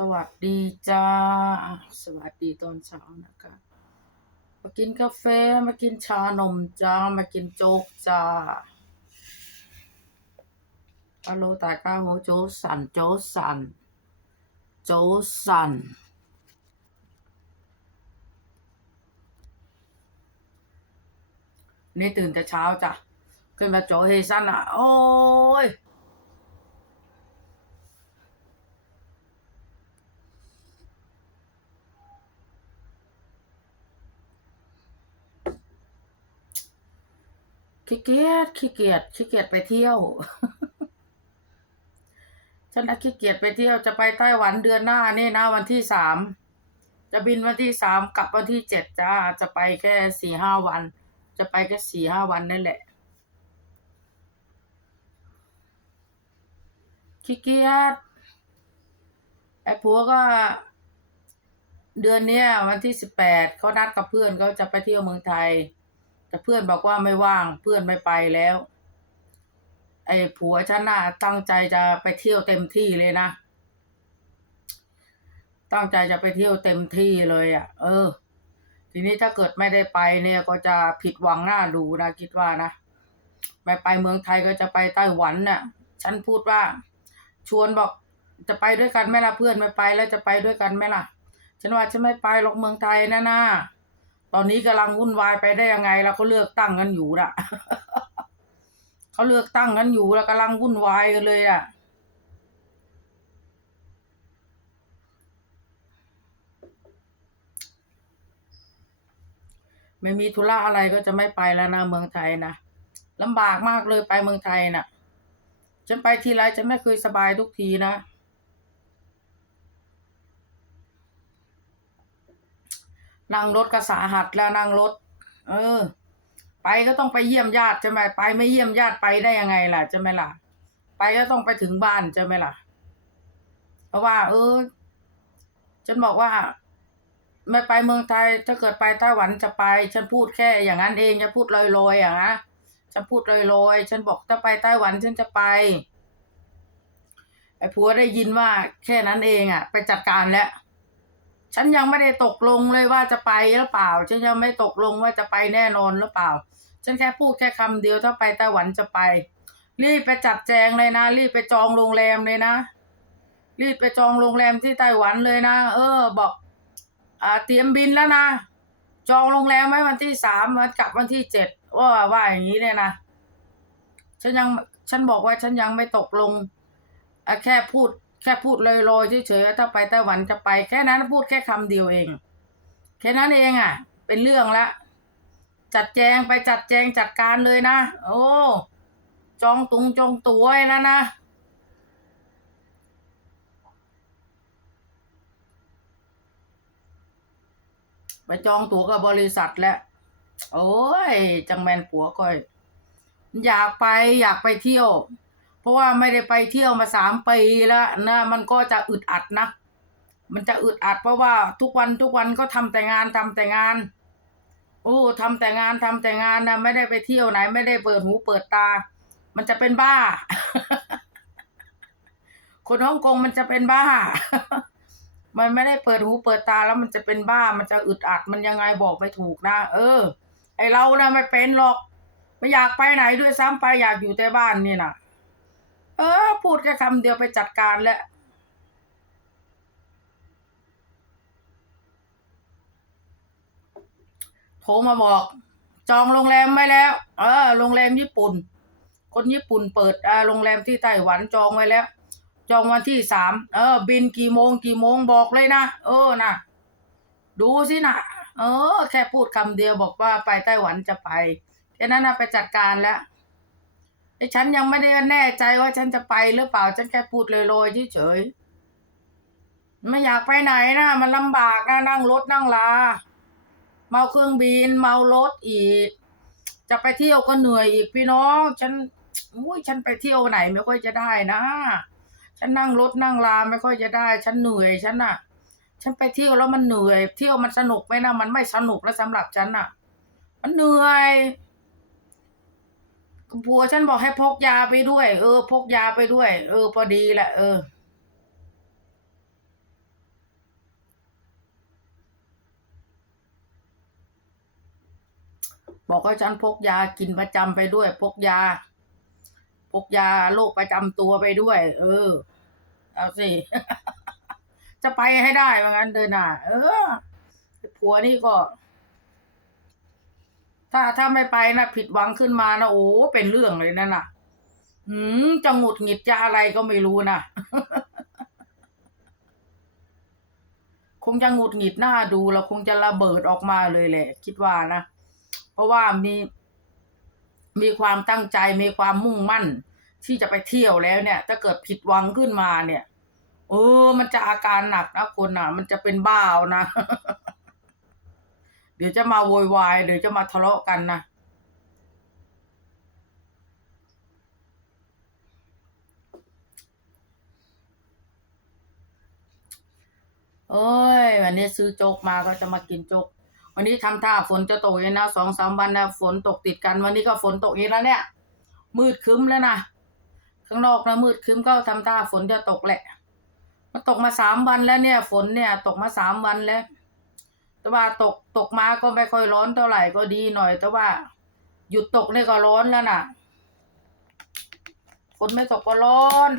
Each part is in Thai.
สวัสดีจ้า สวัสดีตอนเช้านะคะมากินกาแฟมากินชานมจ้า มากินโจ๊กจ้าฮัลโหลตาก้าโหโจสันโจสันโจสันนี่ตื่นแต่เช้าจ้ะขึ้นมาโจเฮซันอะ โอ้ย ขี้เกียจขี้เกียจขี้เกียจไปเที่ยว ฉันน่ะขี้เกียจไปเที่ยวจะไปไต้หวันเดือนหน้านี่นะวันที่สามจะบินวันที่สามกลับวันที่เจ็ดจ้าจะไปแค่สี่ห้าวัน จะไปแค่สี่ห้าวันนั่นแหละขี้เกียจไอ้ผัวก็ เดือนเนี้ยวันที่สิบแปดเขานัดกับเพื่อนเขาจะไปเที่ยวเมืองไทย แต่เพื่อนบอกว่าไม่ว่างเพื่อนไม่ไปแล้ว ไอ้ผัวฉันน่ะตั้งใจจะไปเที่ยวเต็มที่เลยนะ ตั้งใจจะไปเที่ยวเต็มที่เลยอะ เออ ทีนี้ถ้าเกิดไม่ได้ไปเนี่ยก็จะผิดหวังหน้าดูนะคิดว่านะไปไปเมืองไทยก็จะไปไต้หวันน่ะ ฉันพูดว่า ชวนบอกจะไปด้วยกันไหมล่ะเพื่อนไม่ไปแล้วจะไปด้วยกันไหมล่ะ ฉันว่าฉันไม่ไปหรอกเมืองไทยนะนะ ตอนนี้กำลังวุ่นวายไปได้ยังไงแล้วเขาเลือกตั้งกันอยู่น่ะเขาเลือกตั้งกันอยู่แล้วกำลังวุ่นวายกันเลยอะไม่มีธุระอะไรก็จะไม่ไปแล้วนะเมืองไทยนะลำบากมากเลยไปเมืองไทยน่ะ ฉันไปทีไรฉันไม่เคยสบายทุกทีนะ นั่งรถก็สาหัสแล้วนั่งรถ เออ ไปก็ต้องไปเยี่ยมญาติใช่ไหมไปไม่เยี่ยมญาติไปได้ยังไงล่ะใช่ไหมล่ะ ไปก็ต้องไปถึงบ้านใช่ไหมล่ะ เพราะว่า เออฉันบอกว่าไม่ไปเมืองไทยถ้าเกิดไปไต้หวันจะไป ฉันพูดแค่อย่างนั้นเองฉันพูดลอยๆอย่างนะฉันพูดลอยๆฉันบอกถ้าไปไต้หวันฉันจะไปไอ้ผัวได้ยินว่าแค่นั้นเองอะ ไปจัดการแล้ว ฉันยังไม่ได้ตกลงเลยว่าจะไปหรือเปล่า ฉันยังไม่ตกลงว่าจะไปแน่นอนหรือเปล่า ฉันแค่พูดแค่คำเดียวถ้าไปไต้หวันจะไป รีบไปจัดแจงเลยนะ รีบไปจองโรงแรมเลยนะ รีบไปจองโรงแรมที่ไต้หวันเลยนะ เออ บอก อ่า เตรียมบินแล้วนะ จองโรงแรมไว้วันที่สามวันกลับวันที่เจ็ดว่าว่าอย่างนี้เลยนะ ฉันยัง ฉันบอกว่าฉันยังไม่ตกลงอแค่พูด ค่พูดลอยๆเฉยๆถ้าไปไต้หวันจะไป แค่นั้นพูดแค่คำเดียวเอง แค่นั้นเองอะ เป็นเรื่องละ จัดแจงไปจัดแจงจัดการเลยนะ โอ้จองตุงจองตัวไว้แล้วนะไปจองตั๋วกับบริษัทแล้ว โอ้ย จังแมนผัวก้อย อยากไปอยากไปเที่ยว ราะว่าไม่ได้ไปเที่ยวมาสามปีแล้วนะมันก็จะอึดอัดนะมันจะอึดอัดเพราะว่าทุกวันทุกวันก็ทำแต่งานทำแต่งาน โอ้ทำแต่งานทำแต่งานนะไม่ได้ไปเที่ยวไหน ไม่ได้เปิดหูเปิดตา มันจะเป็นบ้า คนฮ่องกงมันจะเป็นบ้า มันไม่ได้เปิดหูเปิดตาแล้วมันจะเป็นบ้า มันจะอึดอัด มันยังไงบอกไม่ถูกนะเออ ไอเรานะไม่เป็นหรอก ไม่อยากไปไหนด้วยซ้ำไปอยากอยู่แต่บ้านนี่นะ เออ พูดแค่คำเดียวไปจัดการแล้วโทรมาบอก จองโรงแรมไว้แล้ว เออ โรงแรมญี่ปุ่น คนญี่ปุ่นเปิดอ่าโรงแรมที่ไต้หวันจองไว้แล้ว จองวันที่สามเออ บินกี่โมงกี่โมงบอกเลยนะเออนะดูสินะเออ แค่พูดคำเดียวบอกว่าไปไต้หวันจะไปแค่นั้นนะไปจัดการแล้ว ไอ้ฉันยังไม่ได้แน่ใจว่าฉันจะไปหรือเปล่า ฉันแค่พูดลอยๆเฉยๆไม่อยากไปไหนนะมันลำบากนะนั่งรถนั่งลา เมาเครื่องบิน เมารถอีก จะไปเที่ยวก็เหนื่อยอีกพี่น้อง ฉันอุ้ยฉันไปเที่ยวไหนไม่ค่อยจะได้นะ ฉันนั่งรถนั่งลาไม่ค่อยจะได้ ฉันเหนื่อยฉันน่ะ ฉันไปเที่ยวแล้วมันเหนื่อย เที่ยวมันสนุกไหมนะมันไม่สนุกแล้วสำหรับฉันน่ะ มันเหนื่อย ผัวฉันบอกให้พกยาไปด้วย เออ พกยาไปด้วย เออ พอดีแหละเออบอกว่าฉันพกยากินประจำไปด้วย พกยา พกยาโรคประจำตัวไปด้วย เออ เอาสิ จะไปให้ได้เหมือนกันเดินอะ เออผัวนี่ก็ ถ้าถ้าไม่ไปนะผิดหวังขึ้นมานะโอ้เป็นเรื่องเลยนั่นน่ะ หืมจะหงุดหงิดจะอะไรก็ไม่รู้นะคงจะหงุดหงิดหน้าดูแล้วคงจะระเบิดออกมาเลยแหละ คิดว่านะเพราะว่ามี มีความตั้งใจมีความมุ่งมั่น ที่จะไปเที่ยวแล้วเนี่ย ถ้าเกิดผิดหวังขึ้นมาเนี่ยเออมันจะอาการหนักนะคนอะ มันจะเป็นบ้าอานะ เดี๋ยวจะมาโวยวายเดี๋ยวจะมาทะเลาะกันนะเอ้ยวันนี้ซื้อโจ๊กมาก็จะมากินโจ๊กวันนี้ทำท่าฝนจะตกเลยนะสองสามวันนะฝนตกติดกัน วันนี้ก็ฝนตกอีกแล้วเนี่ย มืดคึ้มแล้วนะข้างนอกนะมืดคึ้มก็ทำท่าฝนจะตกแหละ มันตกมาสามวันแล้วเนี่ย ฝนเนี่ย ตกมาสามวันแล้ว แต่ว่าตกตกมาก็ไม่ค่อยร้อนเท่าไหร่ก็ดีหน่อย แต่ว่าหยุดตกนี่ก็ร้อนแล้วน่ะฝนไม่ตกก็ร้อน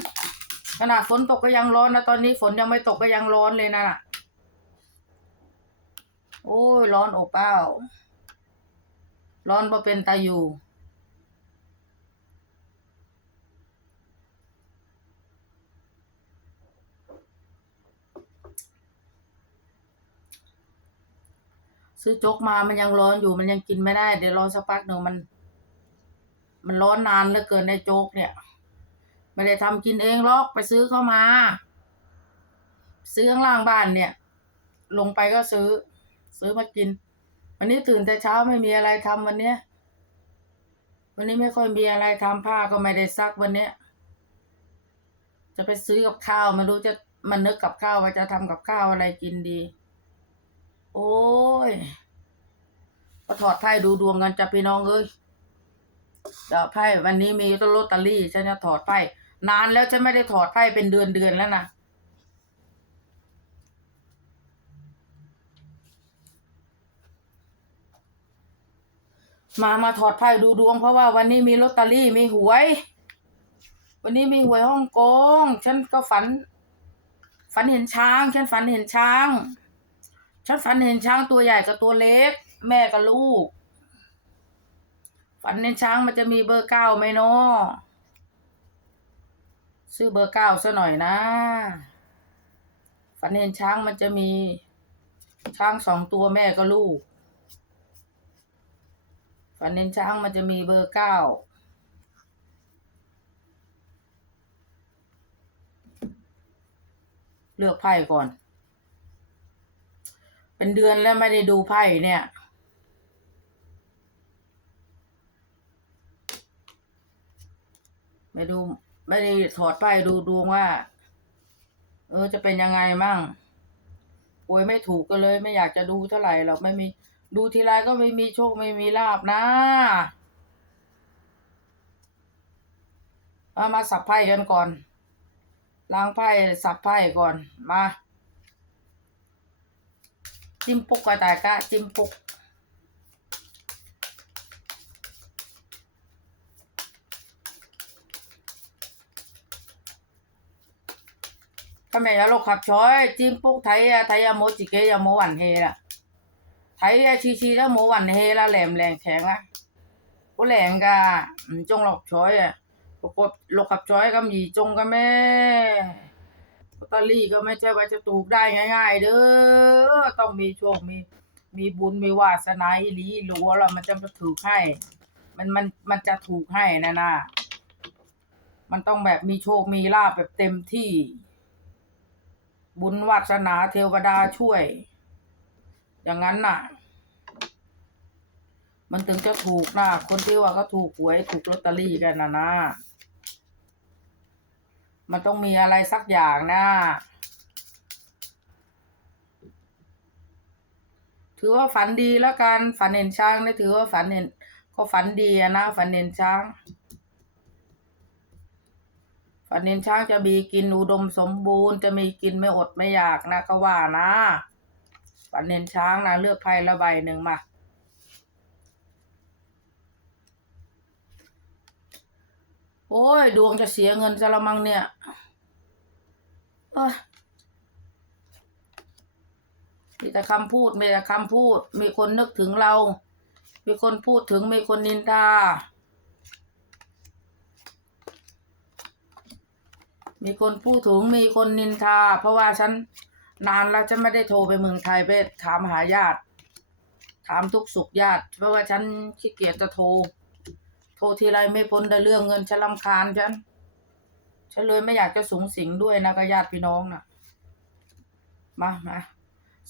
ขนาดฝนตกก็ยังร้อนนะตอนนี้ฝนยังไม่ตกก็ยังร้อนเลยนะน่ะโอ้ยร้อนอบอ้าวร้อนพอเป็นตาอยู่ ซื้อโจ๊กมามันยังร้อนอยู่มันยังกินไม่ได้ เดี๋ยวรอสักพักหนึ่งมัน มันร้อนนานเหลือเกินในโจ๊กเนี่ย ไม่ได้ทำกินเองหรอกไปซื้อเข้ามา ซื้อข้างล่างบ้านเนี่ย ลงไปก็ซื้อ ซื้อมากิน วันนี้ตื่นแต่เช้าไม่มีอะไรทำวันเนี้ยวันนี้ไม่ค่อยมีอะไรทำผ้าก็ไม่ได้ซักวันเนี้ยจะไปซื้อกับข้าวไมารู้จะมันนึกกับข้าวว่าจะทำกับข้าวอะไรกินดี โอ้ยก็ถอดไพ่ดูดวงกันจะพี่น้องเอ้ยเดี๋ยวไพ่วันนี้มีต้นลอตเตอรี่ฉันจะถอดไพ่นานแล้วฉันไม่ได้ถอดไพ่เป็นเดือนเดือนแล้วนะมามาถอดไพ่ดูดวง เพราะว่าวันนี้มีลอตเตอรี่มีหวย วันนี้มีหวยฮ่องกงฉันก็ฝัน ฝันเห็นช้าง ฉันฝันเห็นช้าง ฉันฝันเห็นช้างตัวใหญ่กับตัวเล็ก แม่กับลูก ฝันเห็นช้างมันจะมีเบอร์เก้าไหมเนาะซื้อเบอร์เก้าซะหน่อยนะ ฝันเห็นช้างมันจะมี ช้างสองตัวแม่กับลูก ฝันเห็นช้างมันจะมีเบอร์เก้าเลือกไพ่ก่อน เป็นเดือนแล้วไม่ได้ดูไพ่เนี่ยไม่ดูไม่ได้ถอดไพ่ดูดวงว่า เออจะเป็นยังไงมั่งป่วยไม่ถูกก็เลย ไม่อยากจะดูเท่าไหร่หรอกไม่มีดูทีไรก็ไม่มีโชคไม่มีลาบนะมามาสับไพ่กันก่อนล้างไพ่สับไพ่ก่อนมา จิ้มปุกกระต่ายกะจิ้มปุกทำไมอะลูกขับช้อยจิ้มปุกไทยอะไทยอะโมจิเกะอะโมหวันเฮล่ะไทยชีชีแล้วโมหวันเฮละแหลมแรงแข็งอะกูแหลงกะอืมจงหลอกช้อยอะปรากฏลูกขับช้อยก็มีจงก็แม่ ตเตอรี่ก็ไม่ใช่ว่าจะถูกได้ง่าย ๆ เด้อต้องมีโชคมีมีบุญมีวาสนาอีหลีหลัวแล้วมันจะถูกให้ มันมันมันจะถูกให้นะนะมันต้องแบบมีโชคมีลาบแบบเต็มที่ บุญวาสนาเทวดาช่วย อย่างนั้นน่ะ มันถึงจะถูกนะคนที่ว่าก็ถูกหวยถูกลอตเตอรี่กันนะนะ มันต้องมีอะไรสักอย่างนะ ถือว่าฝันดีแล้วกันฝันเห็นช้างนี่ถือว่าฝันเห็นก็ฝันดีนะฝันเห็นช้างฝันเห็นช้างจะมีกินอุดมสมบูรณ์จะมีกินไม่อดไม่อยากนะก็ว่านะฝันเห็นช้างนะเลือกไพ่ละใบหนึ่งมา โอ้ย ดวงจะเสียเงินจะละมังเนี่ยมีแต่คำพูดมีแต่คำพูด มีคนนึกถึงเรา มีคนพูดถึงมีคนนินทามีคนพูดถึงมีคนนินทา เพราะว่าฉันนานแล้วฉันไม่ได้โทรไปเมืองไทยไปถามหาญาติ ถามทุกสุขญาติ เพราะว่าฉันขี้เกียจจะโทร โทรทีไรไม่พ้นแต่เรื่องเงินฉันรำคาญฉัน ฉันเลยไม่อยากจะสูงสิงด้วยนะกับญาติพี่น้องนะมามา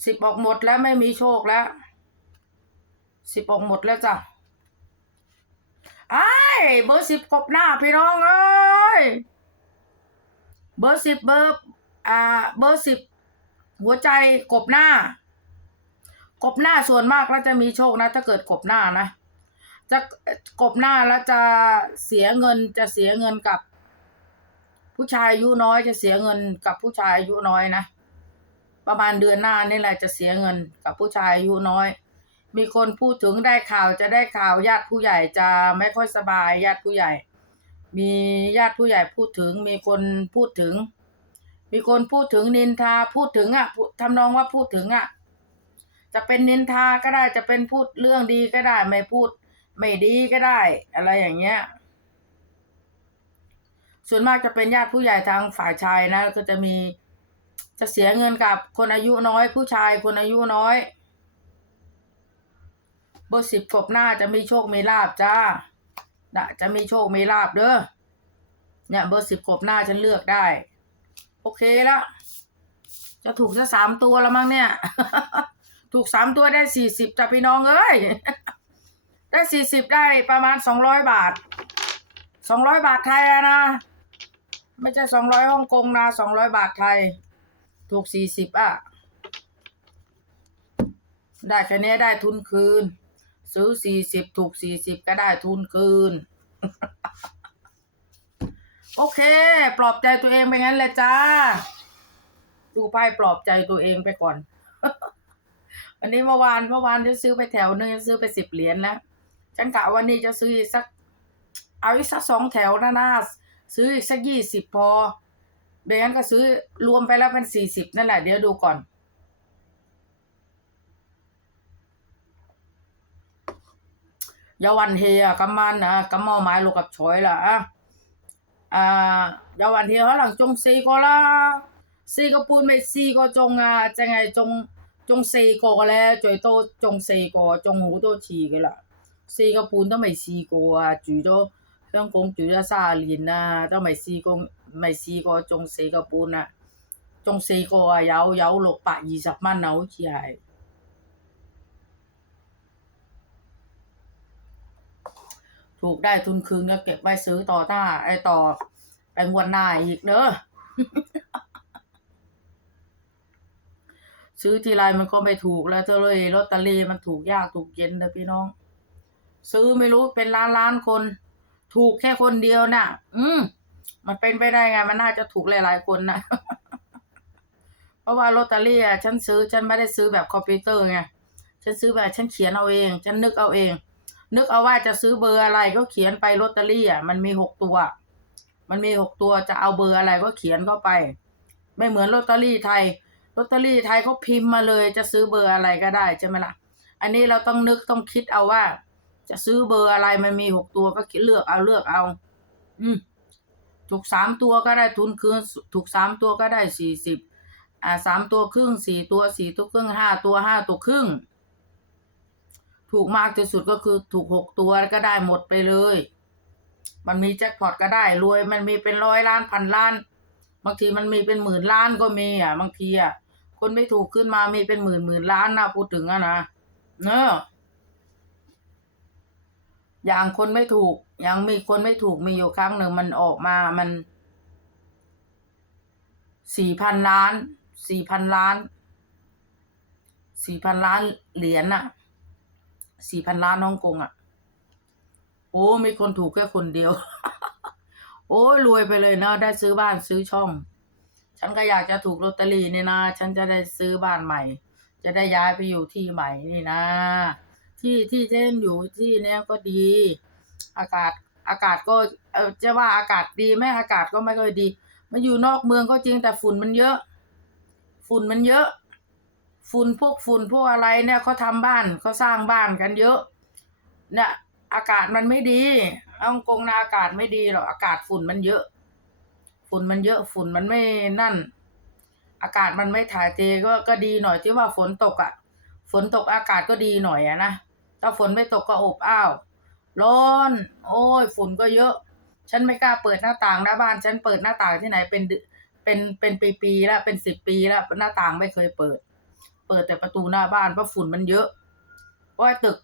สิบออกหมดแล้วไม่มีโชคแล้ว สิบออกหมดแล้วจ้ะไอ้ยเบอร์สิบกบหน้าพี่น้องเอ้ย เบอร์สิบเบอร์อ่า เบอร์สิบหัวใจกบหน้า กบหน้าส่วนมากแล้วจะมีโชคนะ ถ้าเกิดกบหน้านะ จะกบหน้าแล้วจะเสียเงินจะเสียเงินกับ ผู้ชายอายุน้อยจะเสียเงินกับผู้ชายอายุน้อยนะประมาณเดือนหน้านี่แหละจะเสียเงินกับผู้ชายอายุน้อย มีคนพูดถึงได้ข่าวจะได้ข่าวญาติผู้ใหญ่จะไม่ค่อยสบายญาติผู้ใหญ่ มีญาติผู้ใหญ่พูดถึง มีคนพูดถึง มีคนพูดถึงนินทาพูดถึงอะทำนองว่าพูดถึงอะ จะเป็นนินทาก็ได้จะเป็นพูดเรื่องดีก็ได้ไม่พูด ไม่ดีก็ได้ อะไรอย่างเงี้ย ส่วนมากจะเป็นญาติผู้ใหญ่ทางฝ่ายชายนะ ก็จะมีจะเสียเงินกับคนอายุน้อย ผู้ชายคนอายุน้อยเบอร์สิบกบหน้าจะมีโชคมีลาบจ้านะจะมีโชคมีลาบเด้อเนี่ยเบอร์สิบกบหน้าฉันเลือกได้ โอเคแล้วจะถูกซะสามตัวแล้วมั้งเนี่ย ถูกสามตัวได้สี่สิบจ้ะพี่น้องเอ้ย ได้สี่สิบได้ประมาณสองร้อยบาทสองร้อยบาทไทยแล้วนะ ไม่ใช่สองร้อยฮ่องกงนะสองร้อยบาทไทย ถูกสี่สิบอะ ได้แค่นี้ได้ทุนคืน ซื้อสี่สิบถูกสี่สิบก็ได้ทุนคืน โอเค ปลอบใจตัวเองไปงั้นเลยจ้า ดูไพ่ปลอบใจตัวเองไปก่อน วันนี้เมื่อวานเมื่อวานจะซื้อไปแถวหนึงจะซื้อไปสิบเหรียญแล้ว ฉันกะวันนี้จะซื้อสัก เอาอีกสักสองแถวนะหน้าซื้ออีกสักยี่สิบพอเบงั้นก็ซื้อรวมไปแล้วเป็นสี่สิบนั่นแหละเดี๋ยวดูก่อนยาวันเฮียกำมันนะกำมอไม้ลูกกับชอยละอะอ่ยาวันเฮียเขาหลังจงซีก็ละซีก็พูดไม่ซีก็จงอะจะไงจงจงซีก็แล้วจอยโตจงซีก็จงหูโตฉีกันล่ะ 四个半都未试过啊！住咗香港住咗三十年啦，都未试过，未试过中四个半啊！中四个啊，有有六百二十蚊啊，好似系。ถูกได้ทุนคืนก็เก็บไว้ซื้อต่อหน้าไอ้ต่อไปงวดหน้าอีกเด้อ ซื้อทีไรมันก็ไม่ถูกแล้วเธอเลยลอตเตอรี่มันถูกยากถูกเย็นนะพี่น้อง ซื้อไม่รู้เป็นล้านล้านคน ถูกแค่คนเดียวน่ะ อืมมันเป็นไปได้ไง มันน่าจะถูกหลายๆคนนะเพราะว่าลอตเตอรี่อะฉันซื้อฉันไม่ได้ซื้อแบบคอมพิวเตอร์ไงฉันซื้อแบบฉันเขียนเอาเอง ฉันนึกเอาเอง นึกเอาว่าจะซื้อเบอร์อะไรก็เขียนไปลอตเตอรี่อะมันมีหกตัว มันมีหกตัวจะเอาเบอร์อะไรก็เขียนเข้าไป ไม่เหมือนลอตเตอรี่ไทยลอตเตอรี่ไทยเขาพิมพ์มาเลยจะซื้อเบอร์อะไรก็ได้ใช่ไหมล่ะ อันนี้เราต้องนึกต้องคิดเอาว่า จะซื้อเบอร์อะไรมันมีหกตัวก็เลือกเอาเลือกเอา อืมถูกสามตัวก็ได้ทุนคืนถูกสามตัวก็ได้สี่สิบอ่าสามตัวครึ่งสี่ตัวสี่ตัวครึ่งห้าตัวห้าตัวครึ่ง ถูกมากที่สุดก็คือถูกหกตัวก็ได้หมดไปเลย มันมีแจ็คพอตก็ได้รวย มันมีเป็นร้อยล้านพันล้าน บางทีมันมีเป็นหมื่นล้านก็มีอะ บางทีอะคนไม่ถูกขึ้นมามีเป็นหมื่นหมื่นล้านนะพูดถึงอะนะเนอะ อย่างคนไม่ถูกย่างมีคนไม่ถูกมีอยู่ครั้งหนึ่งมันออกมามันสี่พันล้านสี่พันล้านสี่พันล้านเหรียญน่ะสี่พันล้านฮ่องกงอะ โอ้มีคนถูกแค่คนเดียว โอ้รวยไปเลยเนาะได้ซื้อบ้านซื้อช่อง ฉันก็อยากจะถูกลอตเตอรี่นี่นะ ฉันจะได้ซื้อบ้านใหม่ จะได้ย้ายไปอยู่ที่ใหม่นี่นะ ที่ที่เช่นอยู่ที่เนี้ยก็ดี อากาศอากาศก็เออจะว่าอากาศดีไหมอากาศก็ไม่ค่อยดีมาอยู่นอกเมืองก็จริงแต่ฝุ่นมันเยอะ ฝุ่นมันเยอะ ฝุ่นพวกฝุ่นพวกอะไรเนี่ยเขาทำบ้านเขาสร้างบ้านกันเยอะเนี่ยอากาศมันไม่ดีฮ่องกงนะอากาศไม่ดีหรอกอากาศฝุ่นมันเยอะ ฝุ่นมันเยอะฝุ่นมันไม่นั่น อากาศมันไม่ถ่ายเทก็ก็ดีหน่อยที่ว่าฝนตกอะ่ะ ฝนตกอากาศก็ดีหน่อยอะนะ ถ้าฝนไม่ตกก็อบอ้าว ร้อน โอ้ย ฝุ่นก็เยอะ ฉันไม่กล้าเปิดหน้าต่างหน้าบ้าน ฉันเปิดหน้าต่างที่ไหนเป็นเป็นเป็นปีๆแล้วเป็นสิบปีแล้วหน้าต่างไม่เคยเปิด เปิดแต่ประตูหน้าบ้านเพราะฝุ่นมันเยอะเพราะว่าตึก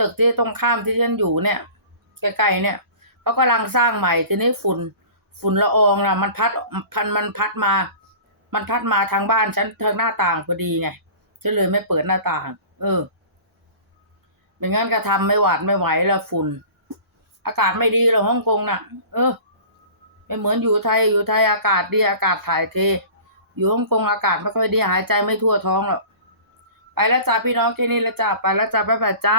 ตึกที่ตรงข้ามที่ฉันอยู่เนี่ยใกล้ๆเนี่ยเขากำลังสร้างใหม่ทีนี้ฝุ่น ฝุ่นละอองนะมันพัดพันมันพัดมา มันพัดมาทางบ้านฉันทางหน้าต่างพอดีไงฉันเลยไม่เปิดหน้าต่าง เออ ไม่งั้นก็ทำไม่หวาดไม่ไหวแล้วฝุ่น อากาศไม่ดีเราฮ่องกงน่ะ เออ ไม่เหมือนอยู่ไทยอยู่ไทยอากาศดีอากาศถ่ายเท อยู่ฮ่องกงอากาศไม่ค่อยดีหายใจไม่ทั่วท้องหรอกไปแล้วจ้าพี่น้องแค่นี้แล้วจ้าไปแล้วจ้าบ๊ายบายจ้า